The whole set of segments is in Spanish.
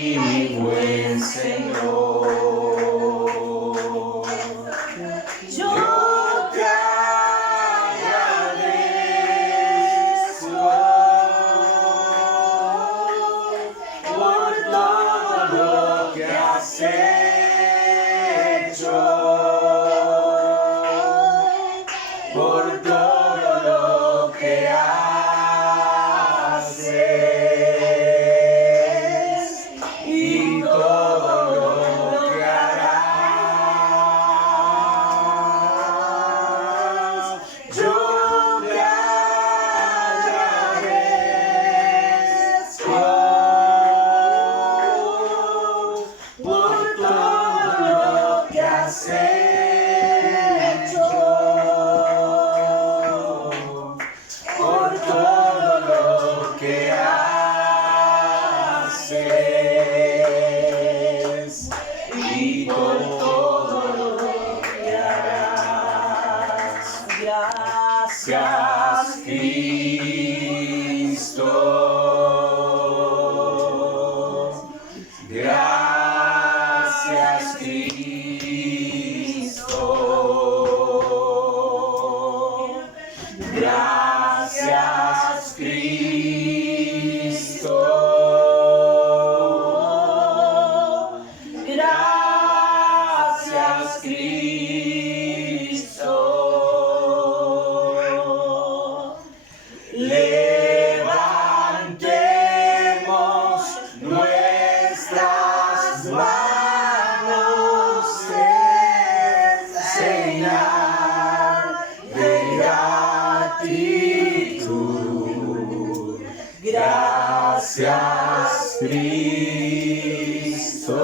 y mi buen Señor. Yo te agradezco por todo lo que has hecho, por todo lo que haces y todo lo que harás. Yo te agradezco por todo lo que has hecho, por todo lo que haces y por todo lo que harás. Gracias, Cristo. Gracias, Cristo. Gracias, Cristo. Gracias, Cristo. Levantemos nuestras manos en señal de gratitud. Gracias, Cristo.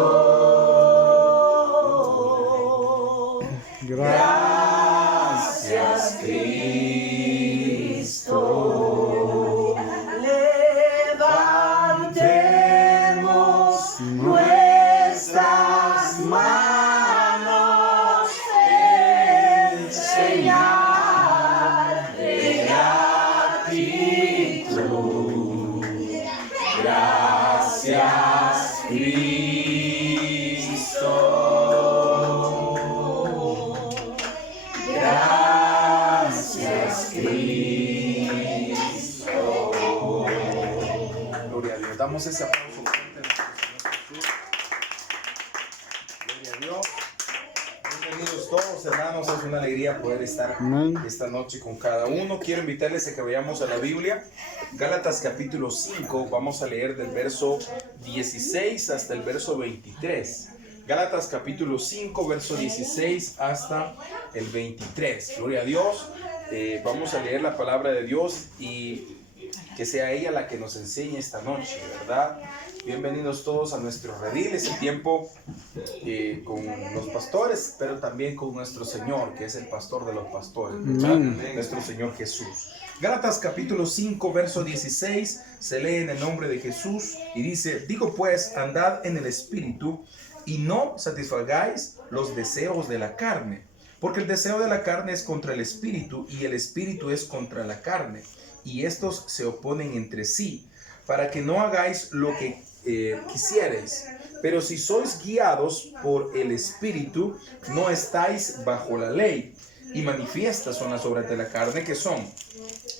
Gracias, Cristo. Levantemos nuestras manos en señal de gratitud. Gracias, Cristo. Gracias, Cristo. Gloria a Dios. Damos ese aplauso fuerte a nuestro Señor Jesús. Gloria a Dios. Bienvenidos todos, hermanos. Es una alegría poder estar esta noche con cada uno. Quiero invitarles a que vayamos a la Biblia. Gálatas capítulo 5. Vamos a leer del verso 16 hasta el verso 23. Gálatas capítulo 5, verso 16 hasta el 23. Gloria a Dios. Vamos a leer la palabra de Dios y que sea ella la que nos enseñe esta noche, ¿verdad? Bienvenidos todos a nuestro redil, ese tiempo con los pastores, pero también con nuestro Señor, que es el pastor de los pastores, ¿verdad? Nuestro Señor Jesús. Gálatas capítulo 5, verso 16, se lee en el nombre de Jesús y dice: digo pues, andad en el Espíritu y no satisfagáis los deseos de la carne, porque el deseo de la carne es contra el Espíritu y el Espíritu es contra la carne, y estos se oponen entre sí, para que no hagáis lo que quisierais. Pero si sois guiados por el Espíritu, no estáis bajo la ley. Y manifiestas son las obras de la carne, que son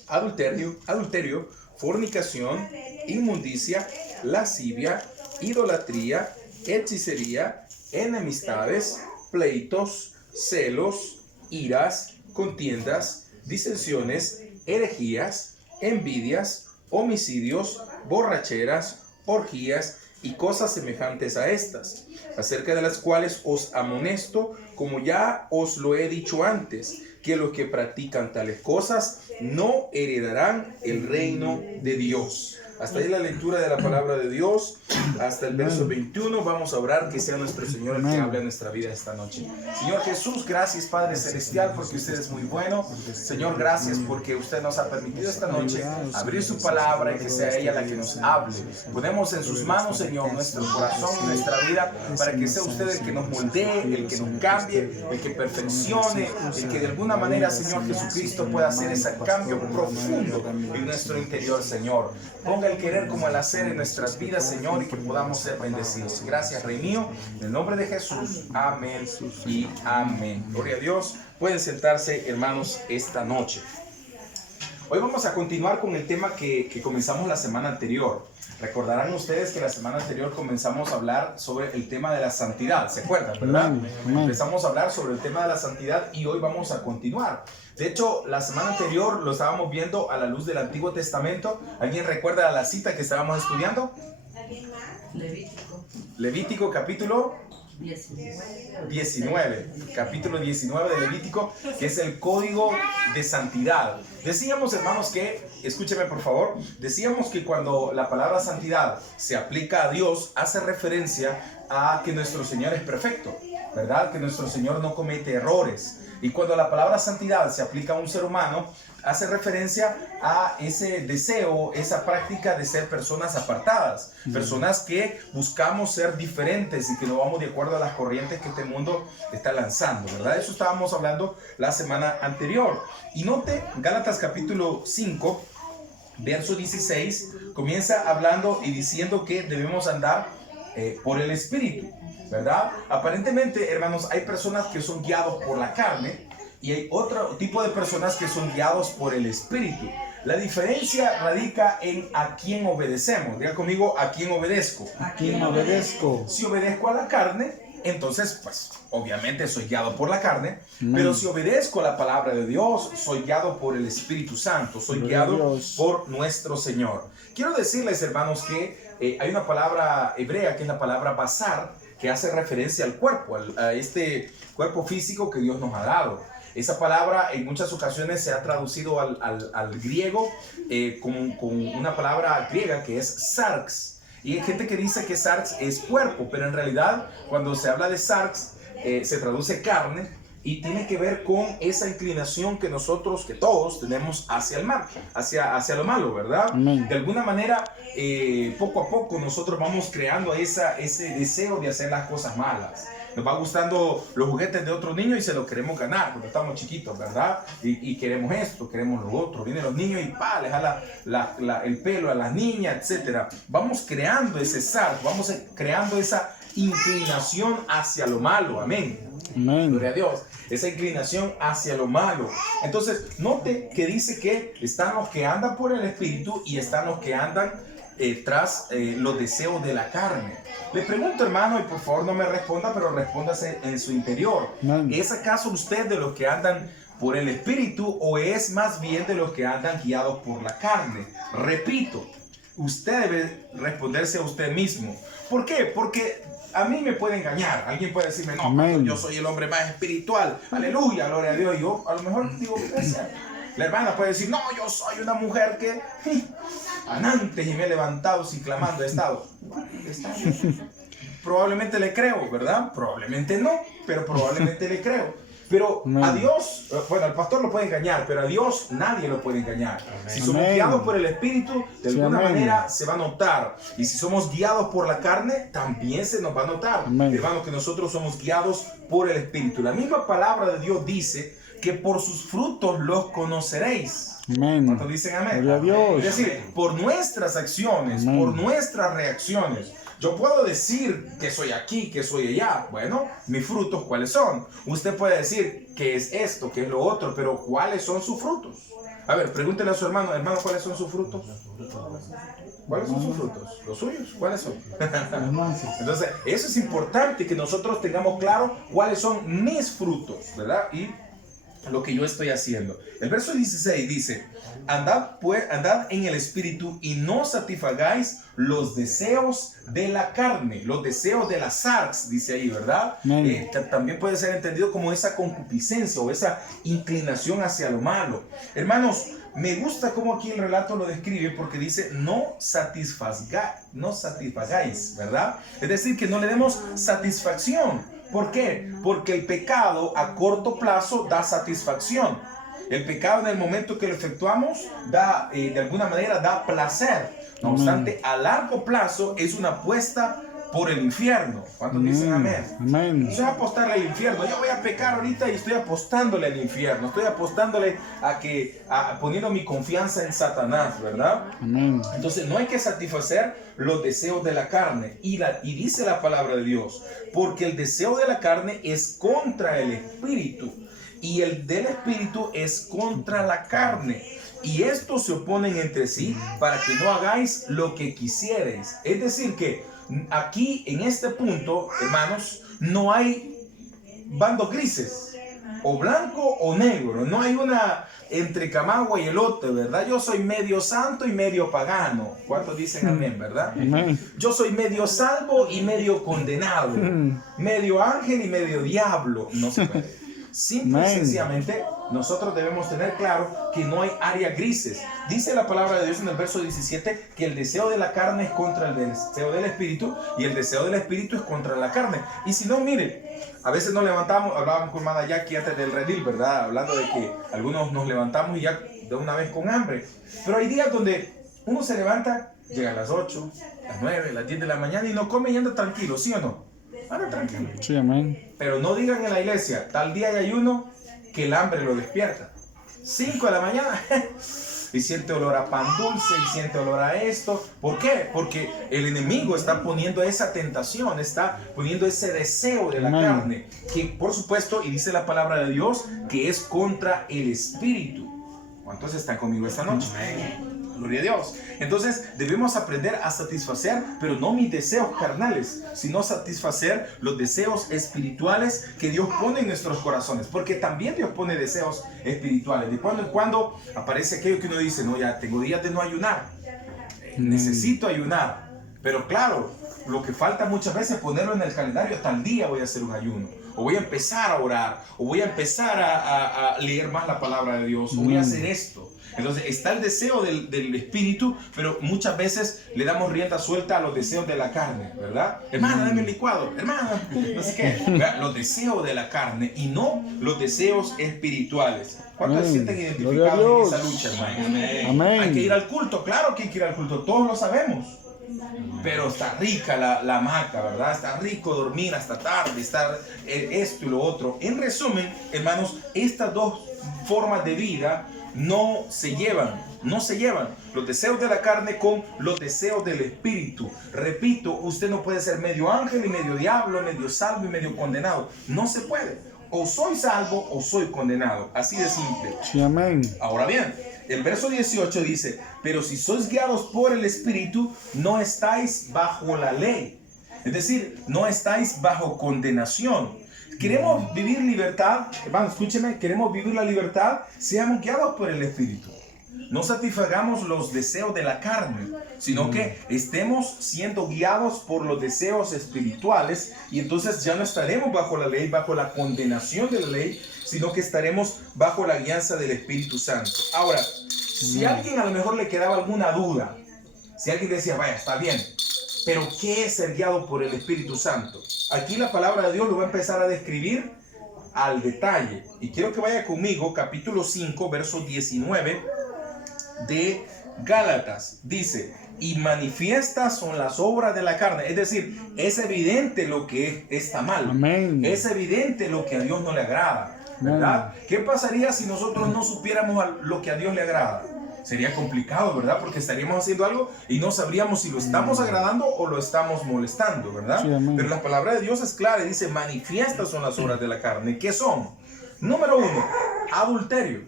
adulterio, fornicación, inmundicia, lascivia, idolatría, hechicería, enemistades, pleitos, celos, iras, contiendas, disensiones, herejías, envidias, homicidios, borracheras, orgías y cosas semejantes a estas, acerca de las cuales os amonesto, como ya os lo he dicho antes, que los que practican tales cosas no heredarán el reino de Dios. Hasta ahí la lectura de la palabra de Dios, hasta el verso 21. Vamos a orar, que sea nuestro Señor el que hable en nuestra vida esta noche. Señor Jesús, gracias Padre Celestial, porque usted es muy bueno. Señor, gracias porque usted nos ha permitido esta noche abrir su palabra y que sea ella la que nos hable. Ponemos en sus manos, Señor, nuestro corazón y nuestra vida, para que sea usted el que nos moldee, el que nos cambie, el que perfeccione, el que de alguna alguna manera, Señor Jesucristo, pueda hacer ese cambio profundo en nuestro interior, Señor. Ponga el querer como el hacer en nuestras vidas, Señor, y que podamos ser bendecidos. Gracias, Rey mío, en el nombre de Jesús. Amén y amén. Gloria a Dios. Pueden sentarse, hermanos, esta noche. Hoy vamos a continuar con el tema que comenzamos la semana anterior. Recordarán ustedes que la semana anterior comenzamos a hablar sobre el tema de la santidad, ¿se acuerdan, verdad? Empezamos a hablar sobre el tema de la santidad y hoy vamos a continuar. De hecho, la semana anterior lo estábamos viendo a la luz del Antiguo Testamento. ¿Alguien recuerda la cita que estábamos estudiando? Levítico. Levítico capítulo 19, capítulo 19 de Levítico, que es el código de santidad. Decíamos, hermanos, que, escúcheme por favor, decíamos que cuando la palabra santidad se aplica a Dios, hace referencia a que nuestro Señor es perfecto, ¿verdad? Que nuestro Señor no comete errores. Y cuando la palabra santidad se aplica a un ser humano, hace referencia a ese deseo, esa práctica de ser personas apartadas, personas que buscamos ser diferentes y que no vamos de acuerdo a las corrientes que este mundo está lanzando, ¿verdad? Eso estábamos hablando la semana anterior. Y note, Gálatas capítulo 5, verso 16, comienza hablando y diciendo que debemos andar por el Espíritu, ¿verdad? Aparentemente, hermanos, hay personas que son guiados por la carne y hay otro tipo de personas que son guiados por el Espíritu. La diferencia radica en a quién obedecemos. Diga conmigo, ¿a quién obedezco? ¿A quién obedezco? Si obedezco a la carne, entonces, pues, obviamente soy guiado por la carne. Pero si obedezco a la palabra de Dios, soy guiado por el Espíritu Santo. Soy guiado por nuestro Señor. Quiero decirles, hermanos, que hay una palabra hebrea que es la palabra basar, que hace referencia al cuerpo, a este cuerpo físico que Dios nos ha dado. Esa palabra en muchas ocasiones se ha traducido al griego con una palabra griega que es sarx. Y hay gente que dice que sarx es cuerpo, pero en realidad cuando se habla de sarx se traduce carne y tiene que ver con esa inclinación que nosotros, que todos tenemos hacia el mal, hacia lo malo, ¿verdad? Amén. De alguna manera, poco a poco nosotros vamos creando ese deseo de hacer las cosas malas. Nos va gustando los juguetes de otros niños y se los queremos ganar cuando estamos chiquitos, ¿verdad? Y queremos esto, queremos lo otro. Vienen los niños y les jala el pelo a las niñas, etc. Vamos creando ese sarco, vamos creando esa inclinación hacia lo malo. Amén. Amén. Gloria a Dios. Esa inclinación hacia lo malo. Entonces, note que dice que están los que andan por el Espíritu y están los que andan tras los deseos de la carne. Le pregunto, hermano, y por favor no me responda, pero respóndase en su interior. ¿Es acaso usted de los que andan por el Espíritu o es más bien de los que andan guiados por la carne? Repito, usted debe responderse a usted mismo. ¿Por qué? Porque a mí me puede engañar. Alguien puede decirme, no, pastor, yo soy el hombre más espiritual. Aleluya, gloria a Dios. Yo a lo mejor digo, la hermana puede decir, no, yo soy una mujer que antes y me he levantado sin clamando he estado. Probablemente le creo, ¿verdad? Probablemente no, pero probablemente le creo. Pero a Dios, bueno, al pastor lo puede engañar, pero a Dios nadie lo puede engañar. Si somos guiados por el Espíritu, de alguna manera se va a notar. Y si somos guiados por la carne, también se nos va a notar. Hermanos, que nosotros somos guiados por el Espíritu. La misma palabra de Dios dice que por sus frutos los conoceréis. Amén. ¿Cuántos dicen amén? Gloria a Dios. Es decir, por nuestras acciones, por nuestras reacciones. Yo puedo decir que soy aquí, que soy allá. Bueno, mis frutos, ¿cuáles son? Usted puede decir que es esto, que es lo otro, pero ¿cuáles son sus frutos? A ver, pregúntele a su hermano, hermano, ¿cuáles son sus frutos? ¿Cuáles son sus frutos? ¿Los suyos? ¿Cuáles son? Entonces, eso es importante, que nosotros tengamos claro cuáles son mis frutos, ¿verdad? Y lo que yo estoy haciendo. El verso 16 dice, andad en el Espíritu y no satisfagáis los deseos de la carne, los deseos de la sarx, dice ahí, ¿verdad? También puede ser entendido como esa concupiscencia o esa inclinación hacia lo malo. Hermanos, me gusta cómo aquí el relato lo describe porque dice no satisfagáis, ¿verdad? Es decir, que no le demos satisfacción. ¿Por qué? Porque el pecado a corto plazo da satisfacción. El pecado en el momento que lo efectuamos de alguna manera da placer. No obstante, a largo plazo es una puesta por el infierno. ¿Cuántos dicen amén? Amén. Eso es apostarle al infierno. Yo voy a pecar ahorita y estoy apostándole al infierno. Estoy apostándole poniendo mi confianza en Satanás, ¿verdad? Amén. Entonces no hay que satisfacer los deseos de la carne. Y dice la palabra de Dios, porque el deseo de la carne es contra el espíritu y el del espíritu es contra la carne. Y estos se oponen entre sí para que no hagáis lo que quisierais. Es decir que aquí en este punto, hermanos, no hay bandos grises, o blanco o negro. No hay una entre camagua y elote, ¿verdad? Yo soy medio santo y medio pagano. ¿Cuántos dicen amén, verdad? Amén. Yo soy medio salvo y medio condenado, medio ángel y medio diablo. No se puede. Simple y sencillamente, nosotros debemos tener claro que no hay áreas grises. Dice la palabra de Dios en el verso 17 que el deseo de la carne es contra el deseo del espíritu y el deseo del espíritu es contra la carne. Y si no, miren, a veces nos levantamos, hablábamos con hermana Jackie antes del redil, ¿verdad? Hablando de que algunos nos levantamos y ya de una vez con hambre. Pero hay días donde uno se levanta, llega a las 8, las 9, las 10 de la mañana y no come y anda tranquilo, ¿sí o no? Anda tranquilo. Sí, amén. Pero no digan en la iglesia, tal día hay ayuno, que el hambre lo despierta. 5 de la mañana y siente olor a pan dulce y siente olor a esto. ¿Por qué? Porque el enemigo está poniendo esa tentación, está poniendo ese deseo de la carne, que por supuesto, y dice la palabra de Dios, que es contra el espíritu. ¿Cuántos están conmigo esta noche? Gloria a Dios. Entonces debemos aprender a satisfacer, pero no mis deseos carnales, sino satisfacer los deseos espirituales que Dios pone en nuestros corazones, porque también Dios pone deseos espirituales. De cuando en cuando aparece aquello que uno dice, no, ya tengo días de no ayunar, necesito ayunar. Pero claro, lo que falta muchas veces es ponerlo en el calendario, tal día voy a hacer un ayuno, o voy a empezar a orar, o voy a empezar a leer más la palabra de Dios, o voy a hacer esto. Entonces está el deseo del espíritu, pero muchas veces le damos rienda suelta a los deseos de la carne, ¿verdad? Hermana, dame el licuado, hermana, no sé qué. Los deseos de la carne y no los deseos espirituales. ¿Cuántos se sienten identificados en esa lucha, hermano? Amén. Hay que ir al culto, claro que hay que ir al culto, todos lo sabemos. Pero está rica la hamaca, ¿verdad? Está rico dormir hasta tarde, estar esto y lo otro. En resumen, hermanos, estas dos formas de vida no se llevan los deseos de la carne con los deseos del espíritu. Repito, usted no puede ser medio ángel y medio diablo, medio salvo y medio condenado. No se puede. O soy salvo o soy condenado. Así de simple. Sí, amén. Ahora bien, el verso 18 dice, pero si sois guiados por el espíritu, no estáis bajo la ley. Es decir, no estáis bajo condenación. Queremos vivir libertad, hermano, escúcheme, queremos vivir la libertad, seamos guiados por el Espíritu. No satisfagamos los deseos de la carne, sino que estemos siendo guiados por los deseos espirituales y entonces ya no estaremos bajo la ley, bajo la condenación de la ley, sino que estaremos bajo la guianza del Espíritu Santo. Ahora, si a alguien a lo mejor le quedaba alguna duda, si alguien decía, vaya, está bien, pero ¿qué es ser guiado por el Espíritu Santo? Aquí la palabra de Dios lo va a empezar a describir al detalle. Y quiero que vaya conmigo, capítulo 5, verso 19 de Gálatas. Dice, y manifiestas son las obras de la carne. Es decir, es evidente lo que está mal. Amén. Es evidente lo que a Dios no le agrada, ¿verdad? ¿Qué pasaría si nosotros no supiéramos lo que a Dios le agrada? Sería complicado, ¿verdad? Porque estaríamos haciendo algo y no sabríamos si lo estamos agradando o lo estamos molestando, ¿verdad? Sí, pero la palabra de Dios es clara y dice, manifiestas son las obras de la carne. ¿Qué son? Número 1, adulterio.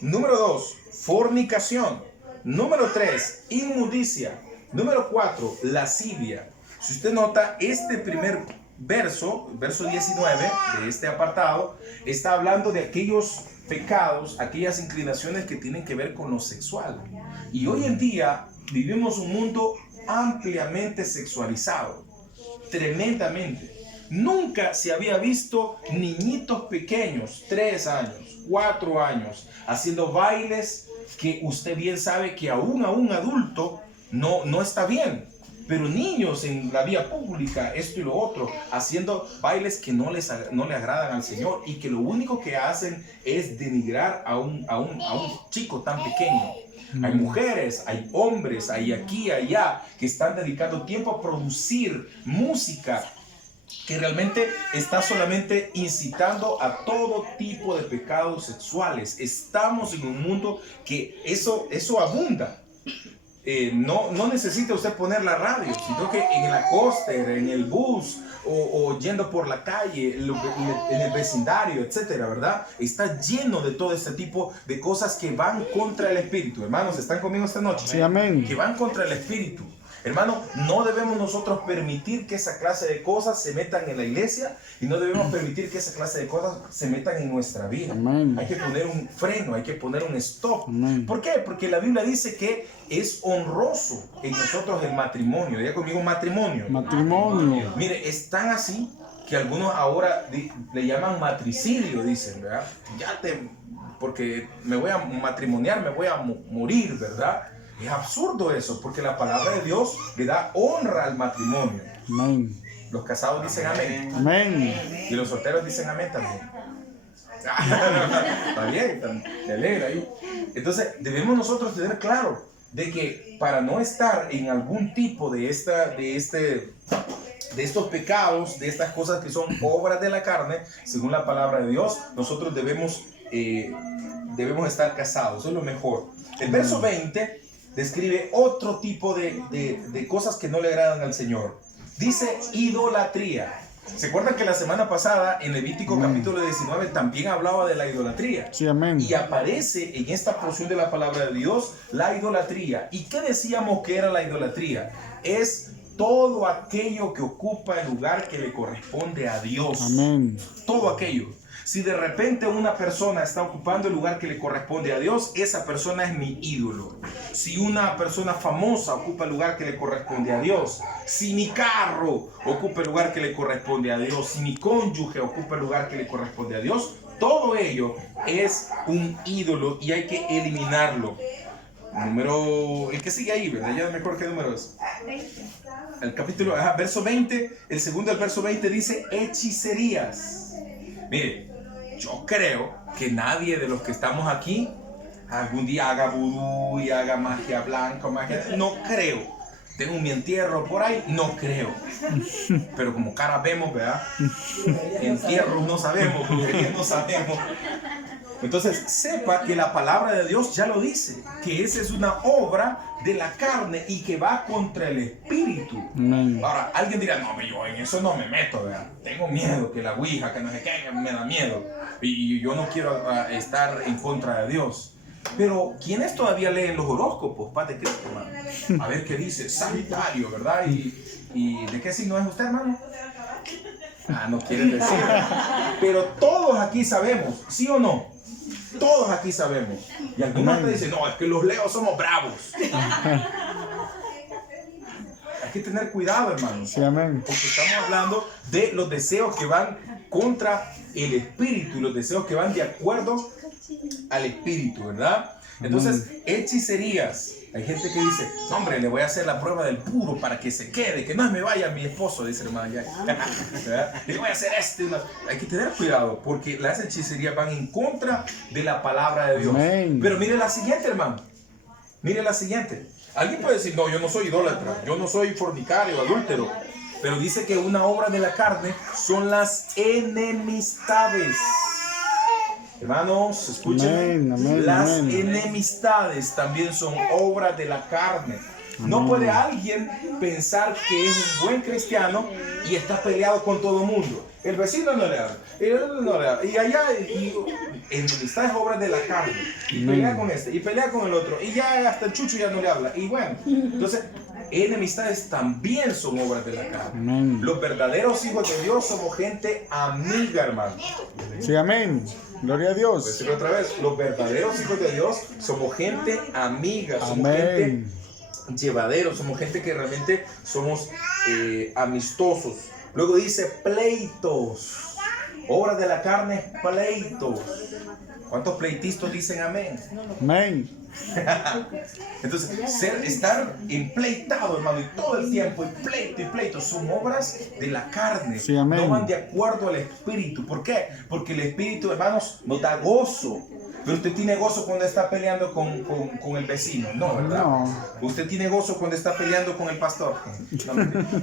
Número 2, fornicación. Número 3, inmundicia. Número 4, lascivia. Si usted nota, este primer verso 19 de este apartado, está hablando de aquellos pecados, aquellas inclinaciones que tienen que ver con lo sexual. Y hoy en día vivimos un mundo ampliamente sexualizado, tremendamente. Nunca se había visto niñitos pequeños, 3 años, 4 años, haciendo bailes que usted bien sabe que aún a un adulto no está bien. Pero niños en la vía pública, esto y lo otro, haciendo bailes que no le agradan al Señor y que lo único que hacen es denigrar a un chico tan pequeño. Hay mujeres, hay hombres, hay aquí, allá, que están dedicando tiempo a producir música que realmente está solamente incitando a todo tipo de pecados sexuales. Estamos en un mundo que eso abunda. No necesita usted poner la radio, sino que en la coaster, en el bus o yendo por la calle, en el vecindario, etcétera, ¿verdad? Está lleno de todo este tipo de cosas que van contra el espíritu. Hermanos, ¿están conmigo esta noche? Sí, amén. Que van contra el espíritu. Hermano, no debemos nosotros permitir que esa clase de cosas se metan en la iglesia y no debemos permitir que esa clase de cosas se metan en nuestra vida. Amén. Hay que poner un freno, hay que poner un stop. Amén. ¿Por qué? Porque la Biblia dice que es honroso en nosotros el matrimonio. Diga conmigo matrimonio. Matrimonio. Mire, es tan así que algunos ahora le llaman matricidio, dicen, ¿verdad? Porque me voy a matrimoniar, me voy a morir, ¿verdad? Es absurdo eso, porque la palabra de Dios le da honra al matrimonio. Amén. Los casados dicen amén. Amén. Y los solteros dicen amén también. Está bien, me alegra ahí. Entonces, debemos nosotros tener claro de que para no estar en algún tipo de estos pecados, de estas cosas que son obras de la carne, según la palabra de Dios, nosotros debemos estar casados. Eso es lo mejor. El verso 20 describe otro tipo de cosas que no le agradan al Señor. Dice idolatría. ¿Se acuerdan que la semana pasada en Levítico capítulo 19 también hablaba de la idolatría? Sí, amén. Y aparece en esta porción de la palabra de Dios la idolatría. ¿Y qué decíamos que era la idolatría? Es todo aquello que ocupa el lugar que le corresponde a Dios. Amén. Todo aquello. Si de repente una persona está ocupando el lugar que le corresponde a Dios, esa persona es mi ídolo. Si una persona famosa ocupa el lugar que le corresponde a Dios, si mi carro ocupa el lugar que le corresponde a Dios, si mi cónyuge ocupa el lugar que le corresponde a Dios, todo ello es un ídolo y hay que eliminarlo. El que sigue ahí, ¿verdad? Ya mejor qué número es. El capítulo, verso 20, el segundo del verso 20 dice hechicerías. Mire, yo creo que nadie de los que estamos aquí algún día haga vudú y haga magia blanca, no creo. Tengo mi entierro por ahí, no creo. Pero como cara vemos, ¿verdad? Entierros no sabemos, brujerías no sabemos. Entonces, sepa que la palabra de Dios ya lo dice, que esa es una obra de la carne y que va contra el espíritu. Amén. Ahora, alguien dirá, no, yo en eso no me meto, ¿verdad? Tengo miedo, que la ouija, que no sé qué, me da miedo. Y yo no quiero estar en contra de Dios. Pero, ¿quiénes todavía leen los horóscopos? Padre Cristo, hermano. A ver qué dice, Sagitario, ¿verdad? ¿Y de qué signo es usted, hermano? No quieren decir. Pero todos aquí sabemos, ¿sí o no? Todos aquí sabemos. Y algunos te dicen, no, es que los leos somos bravos. Hay que tener cuidado, hermano. Sí, amén. Porque estamos hablando de los deseos que van contra el espíritu y los deseos que van de acuerdo al espíritu, ¿verdad? Entonces, hechicerías. Hay gente que dice, no, hombre, le voy a hacer la prueba del puro para que se quede, que no me vaya mi esposo, dice el hermano Jack. Le voy a hacer Hay que tener cuidado porque las hechicerías van en contra de la palabra de Dios. Amén. Pero mire la siguiente, hermano. Mire la siguiente. Alguien puede decir, no, yo no soy idólatra, yo no soy fornicario, adúltero. Pero dice que una obra de la carne son las enemistades. Hermanos, escuchen, las enemistades también son obras de la carne. No puede alguien pensar que es un buen cristiano y está peleado con todo el mundo. El vecino no le habla, el otro no le habla, y allá enemistad es obra de la carne. Y pelea con este, y pelea con el otro, y ya hasta el chucho ya no le habla. Y bueno, entonces enemistades también son obras de la carne. Amén. Los verdaderos hijos de Dios somos gente amiga, hermano. Sí, amén. Gloria a Voy a Dios. decirlo otra vez, los verdaderos hijos de Dios somos gente amiga, somos Amén. gente llevaderos, somos gente que realmente somos amistosos. Luego dice pleitos, obras de la carne, pleitos. ¿Cuántos pleitistas dicen amén? Amén. Entonces, estar empleitado, hermano, y todo el tiempo, y pleito, son obras de la carne. Sí, amén. No van de acuerdo al espíritu. ¿Por qué? Porque el espíritu, hermanos, nos da gozo. Pero usted tiene gozo cuando está peleando con el vecino, no, ¿verdad? No. Usted tiene gozo cuando está peleando con el pastor. No,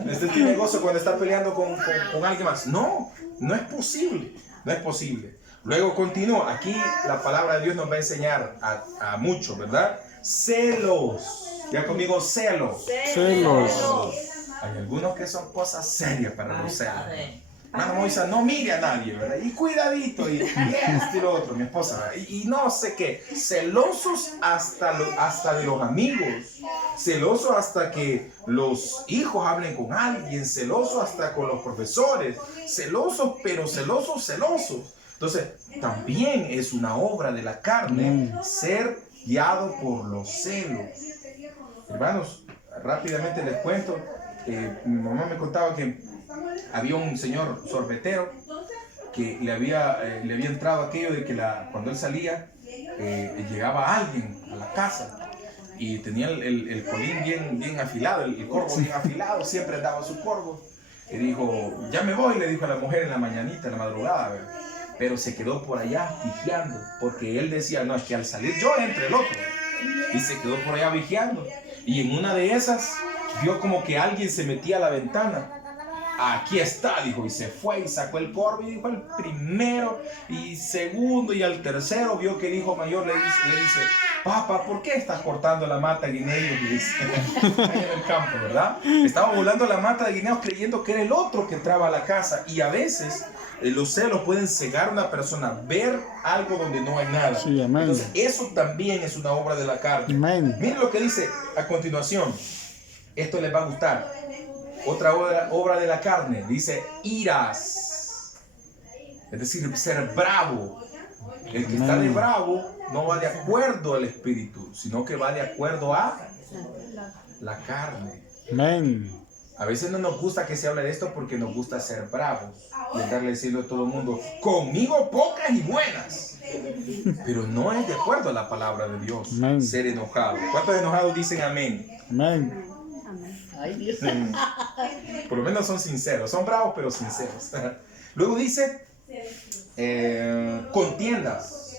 usted tiene gozo cuando está peleando con alguien más. No, no es posible. No es posible. Luego continúa. Aquí la palabra de Dios nos va a enseñar a muchos, ¿verdad? Celos. Ya conmigo, celos. Celos. Hay algunos que son cosas serias para los celos. Hermano Moisés, no mire a nadie, ¿verdad? Y cuidadito, y esto y lo otro, mi esposa, ¿verdad? Y no sé qué, celosos hasta de los amigos, celosos hasta que los hijos hablen con alguien, celosos hasta con los profesores, celosos, pero celosos. Entonces, también es una obra de la carne ser guiado por los celos. Hermanos, rápidamente les cuento, mi mamá me contaba que había un señor sorbetero que le había entrado aquello de que cuando él salía llegaba alguien a la casa y tenía el colín bien afilado, el corvo bien afilado, siempre andaba su corvo. Y dijo, ya me voy, le dijo a la mujer en la mañanita, en la madrugada, ¿verdad? Pero se quedó por allá vigiando, porque él decía, no, es que al salir yo entre el otro. Y se quedó por allá vigiando. Y en una de esas vio como que alguien se metía a la ventana. Aquí está, dijo, y se fue y sacó el corvo y dijo al primero y segundo y al tercero vio que el hijo mayor le dice, papá, ¿por qué estás cortando la mata de guineos? Le dice, ahí en el campo, ¿verdad? Estaba volando la mata de guineos creyendo que era el otro que entraba a la casa, y a veces los celos pueden cegar a una persona, ver algo donde no hay nada. Sí, amén. Entonces eso también es una obra de la carne. Amén. Miren lo que dice a continuación, esto les va a gustar. Otra obra de la carne, dice iras, es decir, ser bravo. El que está de bravo no va de acuerdo al espíritu, sino que va de acuerdo a la carne. Amén. A veces no nos gusta que se hable de esto porque nos gusta ser bravos y andarle diciendo a todo el mundo, conmigo pocas y buenas. Pero no es de acuerdo a la palabra de Dios, Amén. ser enojado. ¿Cuántos enojados dicen amén? Amén. Ay, Dios. Por lo menos son sinceros, son bravos pero sinceros. Luego dice contiendas.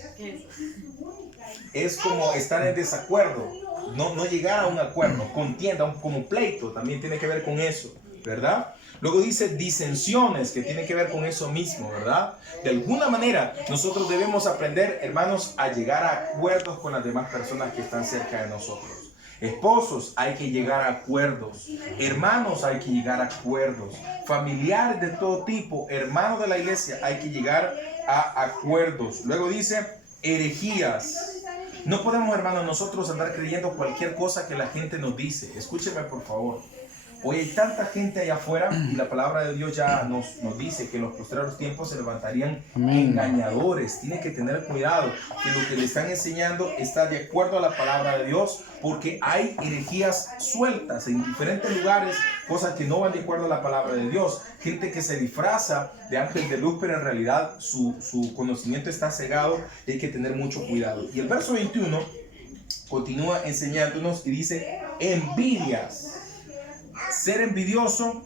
Es como estar en desacuerdo, no llegar a un acuerdo. Contienda, como pleito, también tiene que ver con eso, ¿verdad? Luego dice disensiones, que tiene que ver con eso mismo, ¿verdad? De alguna manera nosotros debemos aprender, hermanos, a llegar a acuerdos con las demás personas que están cerca de nosotros. Esposos, hay que llegar a acuerdos. Hermanos, hay que llegar a acuerdos. Familiares de todo tipo, hermanos de la iglesia, hay que llegar a acuerdos. Luego dice herejías. No podemos, hermanos, nosotros andar creyendo cualquier cosa que la gente nos dice. Escúcheme, por favor. Hoy hay tanta gente allá afuera y la palabra de Dios ya nos dice que en los postreros tiempos se levantarían engañadores. Tiene que tener cuidado que lo que le están enseñando está de acuerdo a la palabra de Dios, porque hay herejías sueltas en diferentes lugares, cosas que no van de acuerdo a la palabra de Dios. Gente que se disfraza de ángel de luz, pero en realidad su conocimiento está cegado y hay que tener mucho cuidado. Y el verso 21 continúa enseñándonos y dice envidias. Ser envidioso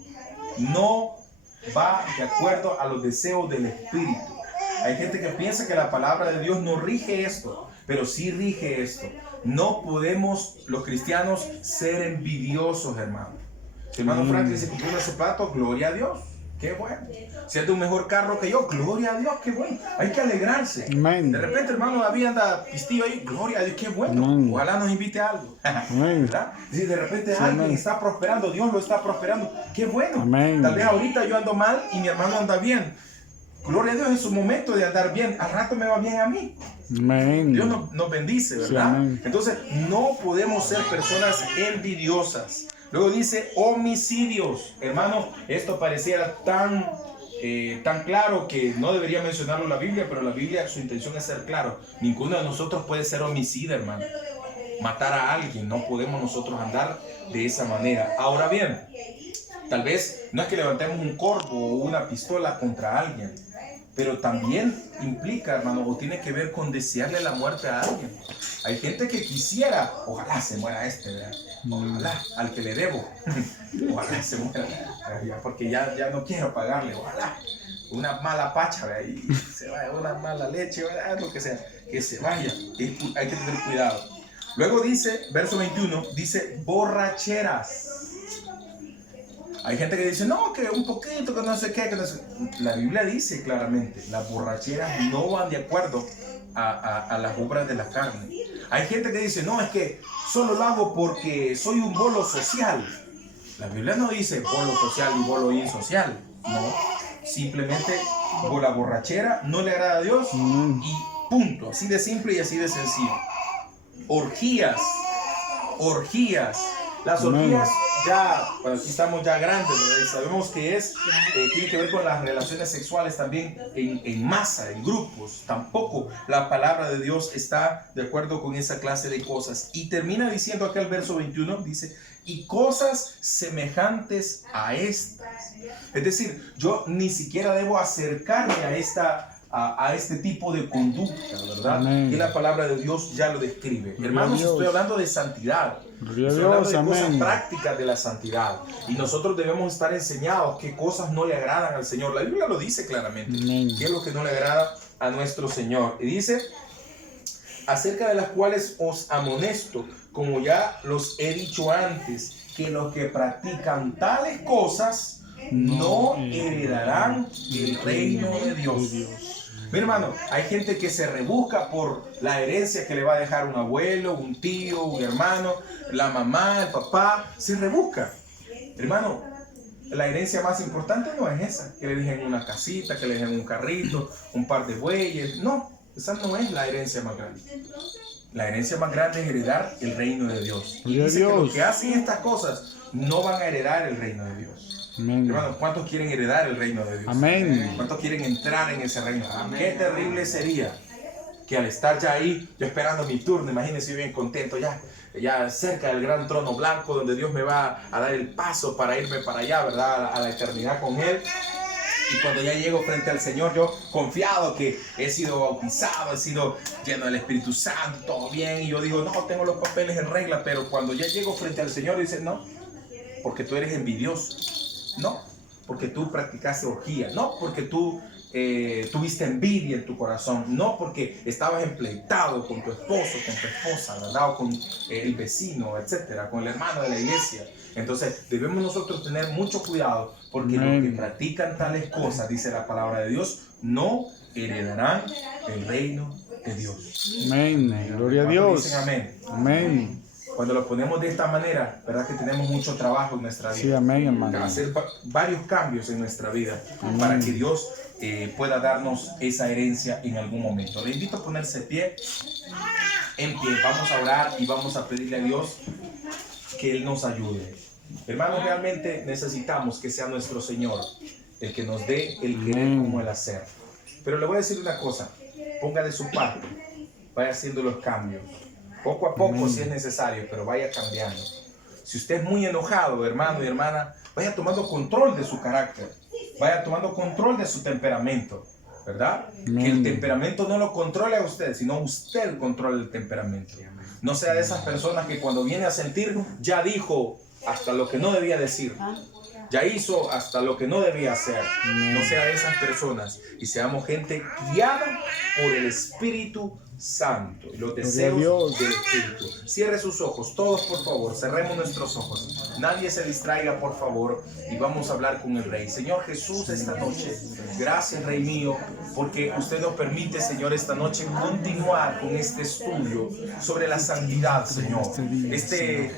no va de acuerdo a los deseos del espíritu. Hay gente que piensa que la palabra de Dios no rige esto, pero sí rige esto. No podemos los cristianos ser envidiosos, hermano. Si hermano Franklin se compró unos zapatos, gloria a Dios, qué bueno. Si es de un mejor carro que yo, gloria a Dios, qué bueno. Hay que alegrarse. Amén. De repente, hermano David anda pistillo ahí, gloria a Dios, qué bueno. Amén. Ojalá nos invite a algo. Amén. ¿Verdad? Si de repente Sí, alguien amén. está prosperando, Dios lo está prosperando, qué bueno. Amén. Tal vez ahorita yo ando mal y mi hermano anda bien. Gloria a Dios, en su momento de andar bien, al rato me va bien a mí. Amén. Dios nos bendice, ¿verdad? Sí, amén. Entonces, no podemos ser personas envidiosas. Luego dice homicidios. Hermano, esto pareciera tan claro que no debería mencionarlo la Biblia, pero la Biblia, su intención es ser claro. Ninguno de nosotros puede ser homicida, hermano. Matar a alguien, no podemos nosotros andar de esa manera. Ahora bien, tal vez no es que levantemos un corvo o una pistola contra alguien, pero también implica, hermano, o tiene que ver con desearle la muerte a alguien. Hay gente que quisiera, ojalá se muera ¿verdad? Ojalá, al que le debo, ojalá se muera, porque ya no quiero pagarle, ojalá. una mala pacha, ¿verdad? Y se vaya una mala leche, ¿verdad? Lo que sea, que se vaya. Hay que tener cuidado. Luego dice, verso 21, dice borracheras. Hay gente que dice, no, que un poquito, que no sé qué, que no sé. La Biblia dice claramente, las borracheras no van de acuerdo a las obras de la carne. Hay gente que dice, no, es que solo lo hago porque soy un bolo social. La Biblia no dice bolo social y bolo insocial, no. Simplemente la borrachera no le agrada a Dios y punto. Así de simple y así de sencillo. Orgías. Las orgías ya, bueno, aquí estamos ya grandes, ¿verdad? Y sabemos que tiene que ver con las relaciones sexuales también en masa, en grupos. Tampoco la palabra de Dios está de acuerdo con esa clase de cosas. Y termina diciendo acá el verso 21, dice, y cosas semejantes a estas. Es decir, yo ni siquiera debo acercarme a este tipo de conducta, ¿verdad? Amén. Y la palabra de Dios ya lo describe. Hermanos, estoy hablando de santidad. Gloria a Estoy hablando Dios, de cosas amén. prácticas de la santidad. Y nosotros debemos estar enseñados qué cosas no le agradan al Señor. La Biblia lo dice claramente. Amén. ¿Qué es lo que no le agrada a nuestro Señor? Y dice, acerca de las cuales os amonesto, como ya los he dicho antes, que los que practican tales cosas no heredarán el reino de Dios. Mi hermano, hay gente que se rebusca por la herencia que le va a dejar un abuelo, un tío, un hermano, la mamá, el papá, se rebusca. Hermano, la herencia más importante no es esa, que le dejen una casita, que le dejen un carrito, un par de bueyes. No, esa no es la herencia más grande. La herencia más grande es heredar el reino de Dios. Y dice que los que hacen estas cosas no van a heredar el reino de Dios. Amén. Hermanos, ¿cuántos quieren heredar el reino de Dios? Amén. ¿Cuántos quieren entrar en ese reino? Qué terrible sería que al estar ya ahí, yo esperando mi turno, imagínense, yo bien contento, ya cerca del gran trono blanco, donde Dios me va a dar el paso para irme para allá, ¿verdad? A la eternidad con Él. Y cuando ya llego frente al Señor, yo confiado que he sido bautizado, he sido lleno del Espíritu Santo, todo bien. Y yo digo, no, tengo los papeles en regla. Pero cuando ya llego frente al Señor, dice, no, porque tú eres envidioso. No, porque tú practicaste orgía. No, porque tú tuviste envidia en tu corazón. No, porque estabas empleitado con tu esposo, con tu esposa, ¿verdad? O con el vecino, etcétera, con el hermano de la iglesia. Entonces debemos nosotros tener mucho cuidado, porque los que practican tales cosas, dice la palabra de Dios, no heredarán el reino de Dios. Amén. Gloria a Dios. Dicen amén. Amén. Cuando lo ponemos de esta manera, verdad que tenemos mucho trabajo en nuestra vida. Sí, amén, hermano. Hacer varios cambios en nuestra vida para que Dios pueda darnos esa herencia en algún momento. Le invito a ponerse en pie. Vamos a orar y vamos a pedirle a Dios que Él nos ayude. Hermanos, realmente necesitamos que sea nuestro Señor el que nos dé el querer como el hacer. Pero le voy a decir una cosa, ponga de su parte, vaya haciendo los cambios. Poco a poco si es necesario, pero vaya cambiando. Si usted es muy enojado, hermano y hermana, vaya tomando control de su carácter, vaya tomando control de su temperamento, ¿verdad? Que el temperamento no lo controle a usted, sino usted controle el temperamento. No sea de esas personas que cuando viene a sentir, ya dijo hasta lo que no debía decir. Ya hizo hasta lo que no debía hacer. No sea de esas personas y seamos gente guiada por el Espíritu Santo y los deseos del Espíritu. Cierre sus ojos, todos por favor, cerremos nuestros ojos. Nadie se distraiga, por favor, y vamos a hablar con el Rey. Señor Jesús, esta noche, gracias, Rey mío, porque usted nos permite, Señor, esta noche continuar con este estudio sobre la santidad, Señor. Este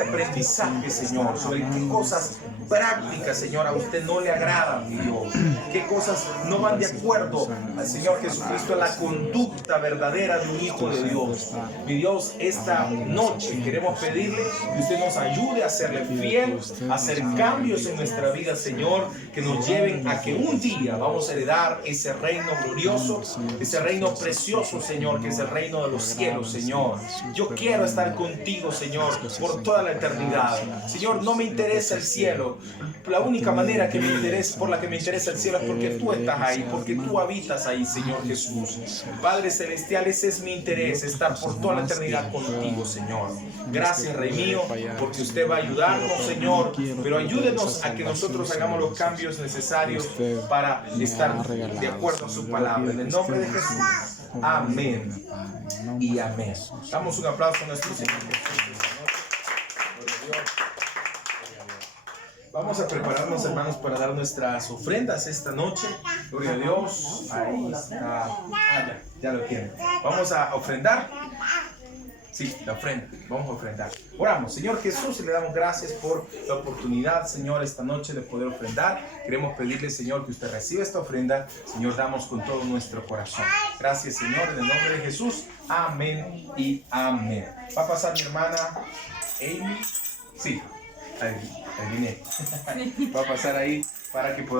aprendizaje, Señor, sobre qué cosas prácticas, Señor, a usted no le agradan, mi Dios. Qué cosas no van de acuerdo al Señor Jesucristo, a la conducta verdadera de un hijo de Dios. Mi Dios, esta noche queremos pedirle que usted nos ayude a serle fiel, a hacer cambios en nuestra vida, Señor, que nos lleven a que un día vamos a heredar ese reino glorioso, ese reino precioso, Señor, que es el reino de los cielos, Señor. Yo quiero estar contigo, Señor, por toda la eternidad. Señor, no me interesa el cielo, La única manera que me interesa, por la que me interesa el cielo es porque tú estás ahí, porque tú habitas ahí, Señor Jesús. Padre Celestial, ese es mi interés, estar por toda la eternidad contigo, Señor. Gracias, Rey mío, porque usted va a ayudarnos, Señor, pero ayúdenos a que nosotros hagamos los cambios necesarios para estar de acuerdo a su palabra. En el nombre de Jesús. Amén y amén. Damos un aplauso a nuestro Señor Jesús. Gloria a Dios. Vamos a prepararnos, hermanos, para dar nuestras ofrendas esta noche. Gloria a Dios. Ahí está. Ya lo tienen. Vamos a ofrendar. Sí, la ofrenda. Vamos a ofrendar. Oramos, Señor Jesús, y le damos gracias por la oportunidad, Señor, esta noche de poder ofrendar. Queremos pedirle, Señor, que usted reciba esta ofrenda. Señor, damos con todo nuestro corazón. Gracias, Señor, en el nombre de Jesús. Amén y amén. Va a pasar mi hermana Amy. Sí, ahí viene. Va a pasar ahí para que podamos